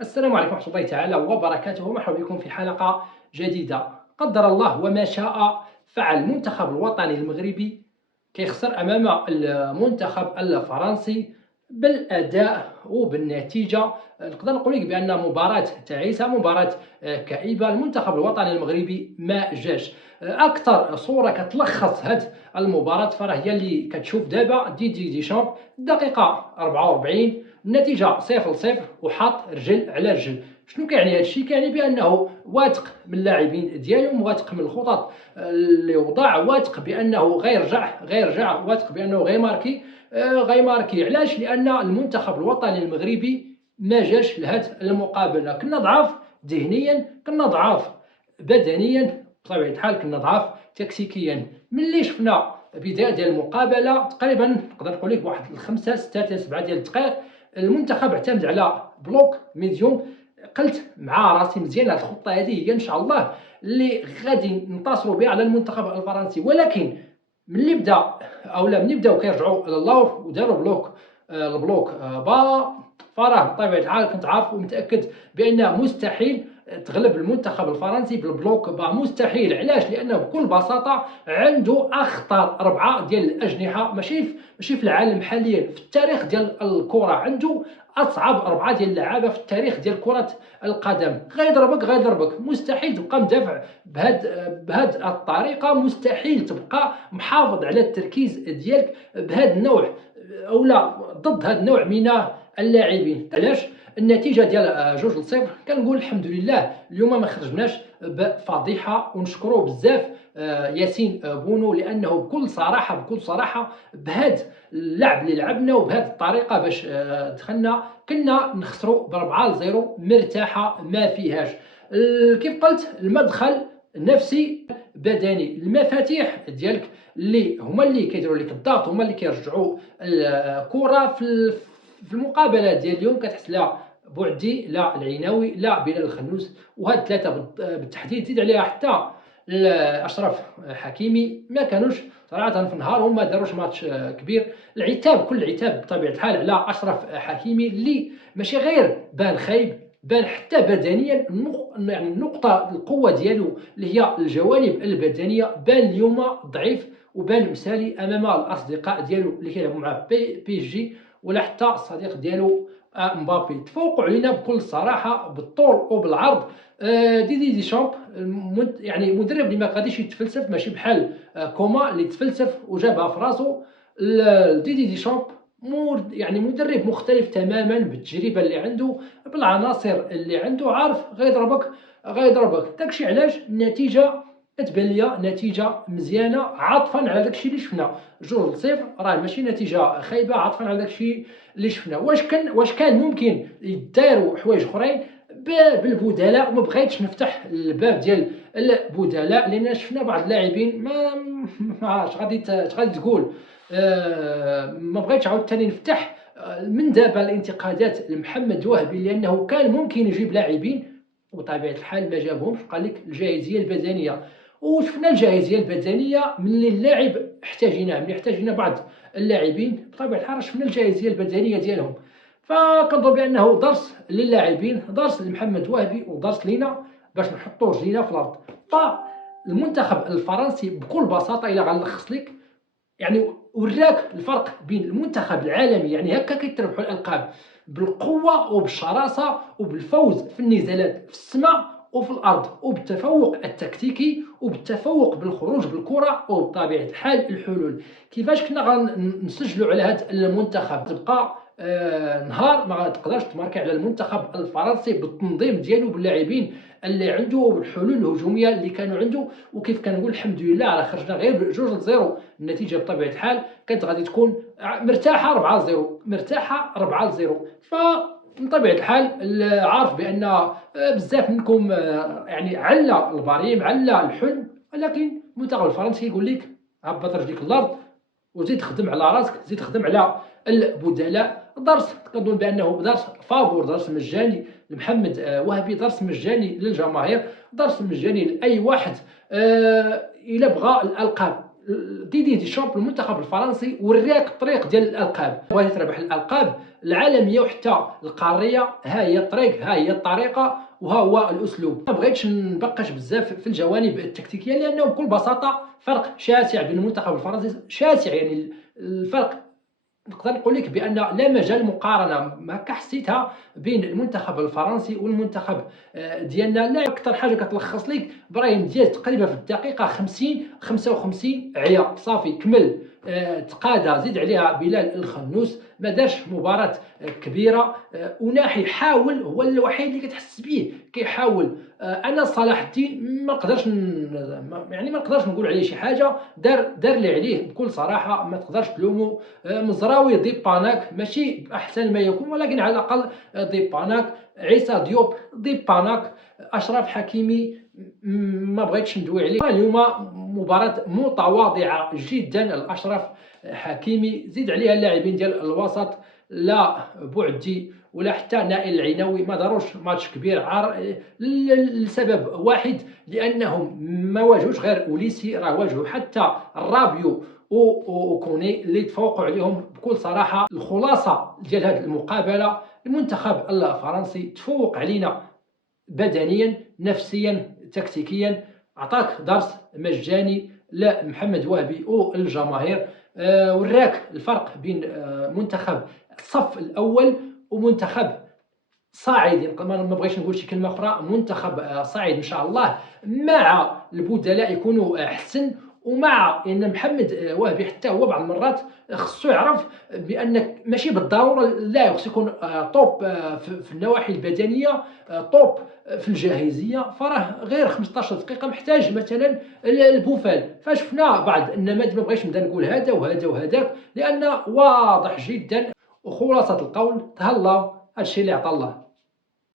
السلام عليكم ورحمة الله تعالى وبركاته، مرحبا بكم في حلقة جديدة. قدر الله وما شاء فعل. المنتخب الوطني المغربي كيخسر أمام المنتخب الفرنسي بالأداء وبالنتيجة. نقدر نقول لك بأن مباراة تعيسة، مباراة كئيبة. المنتخب الوطني المغربي ما جاش. أكثر صورة كتلخص هذه المباراة فراه هي اللي كتشوف دابا ديدي ديشامب الدقيقة 44، النتيجة 0-0 وحاط رجل على رجل. شنو كيعني هذا الشيء؟ كيعني بأنه واثق من اللاعبين ديالهم، واثق من الخطط اللي وضع، واثق بأنه غيرجع، واثق بأنه غيماركي. علاش؟ لأن المنتخب الوطني المغربي ما جاش لهذه المقابلة. كنا ضعاف ذهنيا، كنا ضعاف بدنيا، بطبيعة الحال كنا ضعاف تكتيكيا. ملي شفنا بداية ديال المقابلة تقريبا نقدر نقول لك واحد الخمسة ستة حتى سبعة ديال الدقائق المنتخب اعتمد على بلوك ميديوم. قلت مع راسي مزيان هذه الخطه هذه هي ان شاء الله اللي غادي ننتصروا بها على المنتخب الفرنسي. ولكن ملي بداو كيرجعوا للور وداروا بلوك، البلوك با فراه بطبيعه الحال كنت عارف ومتاكد بان مستحيل تغلب المنتخب الفرنسي بالبلوك با. مستحيل. علاش؟ لانه بكل بساطه عنده اخطر اربعه ديال الاجنحه، ماشي في العالم حاليا، في التاريخ ديال الكره عنده اصعب اربعه ديال اللعابه في التاريخ ديال كره القدم. غيضربك. مستحيل تبقى مدافع بهاد الطريقه، مستحيل تبقى محافظ على التركيز ديالك بهذا النوع او لا ضد هذا النوع من اللاعبين. علاش؟ النتيجه ديال 2-0 كنقول الحمد لله اليوم ما خرجناش بفضيحه، ونشكروه بزاف ياسين بونو، لانه بكل صراحه بهذا اللعب اللي لعبنا وبهذه الطريقه باش دخلنا كنا نخسروا ب4-0 مرتاحه ما فيهاش. كيف قلت المدخل نفسي بدني. المفاتيح ديالك اللي هما اللي كيديروا لك الضغط، هما اللي كيرجعوا الكره في المقابله ديال اليوم. كتحس لا بوعدي، لا العيناوي، لا بلال الخنوس، وهاد الثلاثه بالتحديد زيد عليها حتى اشرف حكيمي ما كانوش صراحه في نهارهم، ما داروش ماتش كبير. كل العتاب بطبيعه الحال على اشرف حكيمي اللي ماشي غير بان خايب، بان حتى بدنيا. يعني النقطه القوه ديالو اللي هي الجوانب البدنيه بان اليوم ضعيف وبان مثالي امام الاصدقاء ديالو اللي كيلعبوا معاه بي اس جي، ولا حتى الصديق ديالو مبابي. تفوقوا علينا بكل صراحه بالطول وبالعرض. ديدي ديشامب يعني مدرب اللي ما غاديش يتفلسف، ماشي بحال كوما اللي تفلسف وجابها في راسو. ديدي ديشامب يعني مدرب مختلف تماما بالتجربه اللي عنده، بالعناصر اللي عنده، عارف غيضربك. داكشي علاش النتيجه كتبان ليا نتيجه مزيانه، عطفا على داكشي اللي شفنا. 2-0 راه ماشي نتيجه خايبه، عطفا على داكشي اللي شفنا. واش كان ممكن يداروا حوايج اخرين بالبدلاء؟ وما بغيتش نفتح الباب ديال البدلاء لان شفنا بعض اللاعبين ما عرفتش غادي تقول. ما بغيتش عاوتاني نفتح من دابا الانتقادات لمحمد وهبي، لانه كان ممكن يجيب لاعبين وبطبيعه الحال ما جابهمش. قال لك الجاهزيه البدنيه، وشفنا الجاهزيه البدنيه ملي اللاعب احتاجيناه، ملي احتاجينا بعض اللاعبين بطبيعه الحال شفنا الجاهزيه البدنيه ديالهم. فكنظن بانه درس للاعبين، درس لمحمد وهبي، ودرس لينا باش نحطوا رجلينا في الارض. فالمنتخب الفرنسي بكل بساطه الى غنلخص لك يعني وراك الفرق بين المنتخب العالمي، يعني هكا كيتربحوا الالقاب بالقوه وبالشراسه وبالفوز في النزالات في السماء وفي الارض، وبالتفوق التكتيكي وبالتفوق بالخروج بالكره وبطبيعه الحال الحلول. كيفاش كنا غنسجلوا على هذا المنتخب؟ تبقى نهار ما تقدرش تماركي على المنتخب الفرنسي بالتنظيم ديالو، باللاعبين اللي عنده، والحلول الهجوميه اللي كانوا عنده. وكيف كنقول الحمد لله راه خرجنا غير 2-0. النتيجه بطبيعه الحال كانت غادي تكون مرتاحه 4-0، مرتاحه 4-0. من طبيعه الحال عارف بان بزاف منكم يعني علّى البريم، علّى الحلم، ولكن المنتخب الفرنسي يقول لك هبط رجليك الارض وزيد خدم على راسك، زيد خدم على البدلاء. درس كنظن بانه درس فابور، درس مجاني لمحمد وهبي، درس مجاني للجماهير، درس مجاني لاي واحد الا بغى الالقاب. ديدي ديشامب المنتخب الفرنسي وراك الطريق ديال الالقاب، بغيتي تربح الالقاب العالميه وحتى القاريه، ها هي الطريق، ها هي الطريقه، وها هو الاسلوب. ما بغيتش نبقاش بزاف في الجوانب التكتيكيه لانه بكل بساطه فرق شاسع بين المنتخب الفرنسي، شاسع يعني الفرق نقدر نقول لك بان لا مجال مقارنه ما حسيتها بين المنتخب الفرنسي والمنتخب ديالنا. لا اكثر حاجه كتلخص لك براهيم دياز تقريبا في الدقيقه 50 55 عيا صافي كمل، تقادى زيد عليها بلال الخنوس، ما دارش مباراه كبيره. وناحي حاول، هو الوحيد اللي كتحس به كيحاول. انا صلاح الدين ما نقدرش يعني ما نقدرش نقول عليه شي حاجه، دار اللي عليه بكل صراحه، ما تقدرش تلومو. مزراوي ديباناك ماشي احسن ما يكون، ولكن على الاقل ديباناك. عيسى ديوب ديباناك. اشرف حكيمي ما بغيتش ندوي عليه اليوم، مباراه متواضعه جدا الاشرف حكيمي. زيد عليها اللاعبين ديال الوسط، لا بوعدي ولا حتى نائل العناوي ما داروش ماتش كبير لسبب واحد، لانهم ما واجهوش غير اوليسي، راه واجهوا حتى الرابيو وكوني اللي تفوقوا عليهم بكل صراحه. الخلاصه ديال هذه المقابله، المنتخب الفرنسي تفوق علينا بدنيا نفسيا تكتيكيا، عطاك درس مجاني لمحمد وهبي والجماهير. وراك الفرق بين منتخب الصف الاول ومنتخب صاعد، ما بغيتش نقول شي كلمه اخرى، منتخب صاعد ان شاء الله مع البدلاء يكونوا احسن، ومع ان محمد وهبي حتى هو بعض المرات خصو يعرف بان ماشي بالضروره اللاعب خصو يكون طوب في النواحي البدنيه، طوب في الجاهزيه. فراه غير 15 دقيقه محتاج مثلا البوفال، فشفنا بعض النماذج. ما بغيتش نبدا نقول هذا وهذا وهذاك لان واضح جدا. وخلاصه القول تهلاو، هادشي اللي عطا الله.